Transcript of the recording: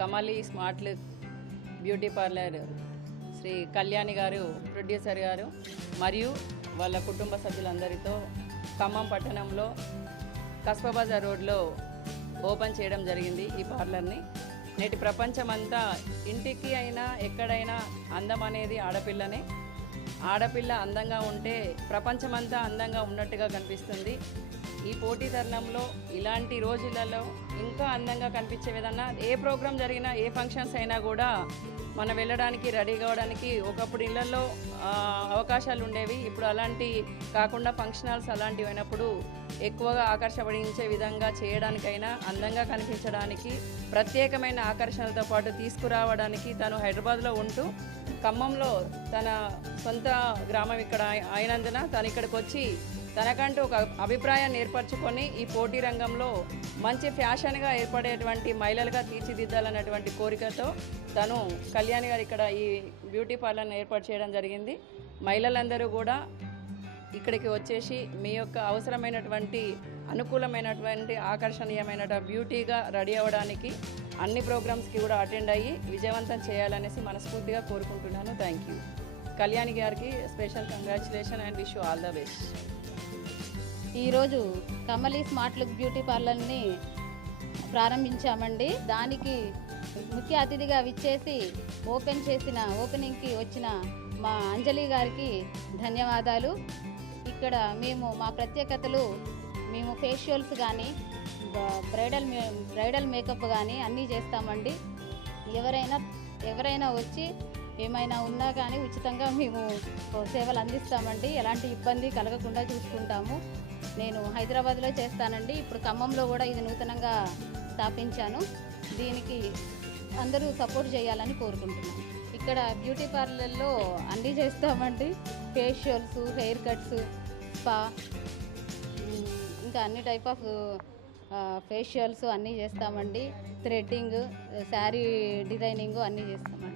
కమలి smart look beauty parlour Sri Kalyani garu, producer గారు మరియు వాళ్ళ కుటుంబ సభ్యులందరితో ఖమ్మం పట్టణంలో కస్బా బజార్ రోడ్లో ఓపెన్ చేయడం జరిగింది ఈ పార్లర్ని. నేటి ప్రపంచమంతా ఇంటికి అయినా ఎక్కడైనా అందం అనేది ఆడపిల్లనే. ఆడపిల్ల అందంగా ఉంటే ప్రపంచమంతా అందంగా ఉన్నట్టుగా కనిపిస్తుంది. ఈ పోటీ తరుణంలో ఇలాంటి రోజులలో ఇంకా అందంగా కనిపించే విధంగా ఏ ప్రోగ్రాం జరిగినా, ఏ ఫంక్షన్స్ అయినా కూడా మనం వెళ్ళడానికి రెడీ కావడానికి ఒకప్పుడు ఇళ్లలో అవకాశాలు ఉండేవి. ఇప్పుడు అలాంటి కాకుండా ఫంక్షన్ హాల్స్ అలాంటివి అయినప్పుడు ఎక్కువగా ఆకర్షించే విధంగా చేయడానికైనా, అందంగా కనిపించడానికి, ప్రత్యేకమైన ఆకర్షణలతో పాటు తీసుకురావడానికి తను హైదరాబాద్లో ఉంటూ ఖమ్మంలో తన సొంత గ్రామం ఇక్కడ అయినందున తను ఇక్కడికి వచ్చి తనకంటూ ఒక అభిప్రాయాన్ని ఏర్పరచుకొని ఈ పోటీ రంగంలో మంచి ఫ్యాషన్గా ఏర్పడేటువంటి మహిళలుగా తీర్చిదిద్దాలన్నటువంటి కోరికతో తను కళ్యాణి గారు ఇక్కడ ఈ బ్యూటీ పార్లర్ని ఏర్పాటు చేయడం జరిగింది. మహిళలందరూ కూడా ఇక్కడికి వచ్చేసి మీ యొక్క అవసరమైనటువంటి అనుకూలమైనటువంటి ఆకర్షణీయమైన బ్యూటీగా రెడీ అవ్వడానికి అన్ని ప్రోగ్రామ్స్కి కూడా అటెండ్ అయ్యి విజయవంతం చేయాలనేసి మనస్ఫూర్తిగా కోరుకుంటున్నాను. Thank you. కళ్యాణి గారికి special congratulation and wish you all the best. ఈరోజు కమలి స్మార్ట్ లుక్ బ్యూటీ పార్లర్ని ప్రారంభించామండి. దానికి ముఖ్య అతిథిగా విచ్చేసి ఓపెనింగ్కి వచ్చిన మా అంజలి గారికి ధన్యవాదాలు. ఇక్కడ మేము మా ప్రత్యేకతలు, మేము ఫేషియల్స్ కానీ బ్రైడల్ మేకప్ కానీ అన్నీ చేస్తామండి. ఎవరైనా వచ్చి ఏమైనా ఉన్నా కానీ ఉచితంగా మేము సేవలు అందిస్తామండి. ఎలాంటి ఇబ్బంది కలగకుండా చూసుకుంటాము. నేను హైదరాబాద్లో చేస్తానండి. ఇప్పుడు ఖమ్మంలో కూడా ఇది నూతనంగా స్థాపించాను. దీనికి అందరూ సపోర్ట్ చేయాలని కోరుకుంటున్నాను. ఇక్కడ బ్యూటీ పార్లర్లో అన్నీ చేస్తామండి. ఫేషియల్స్, హెయిర్ కట్స్, స్పా, ఇంకా అన్ని టైప్ ఆఫ్ ఫేషియల్స్ అన్నీ చేస్తామండి. థ్రెడ్డింగ్, శారీ డిజైనింగ్ అన్నీ చేస్తామండి.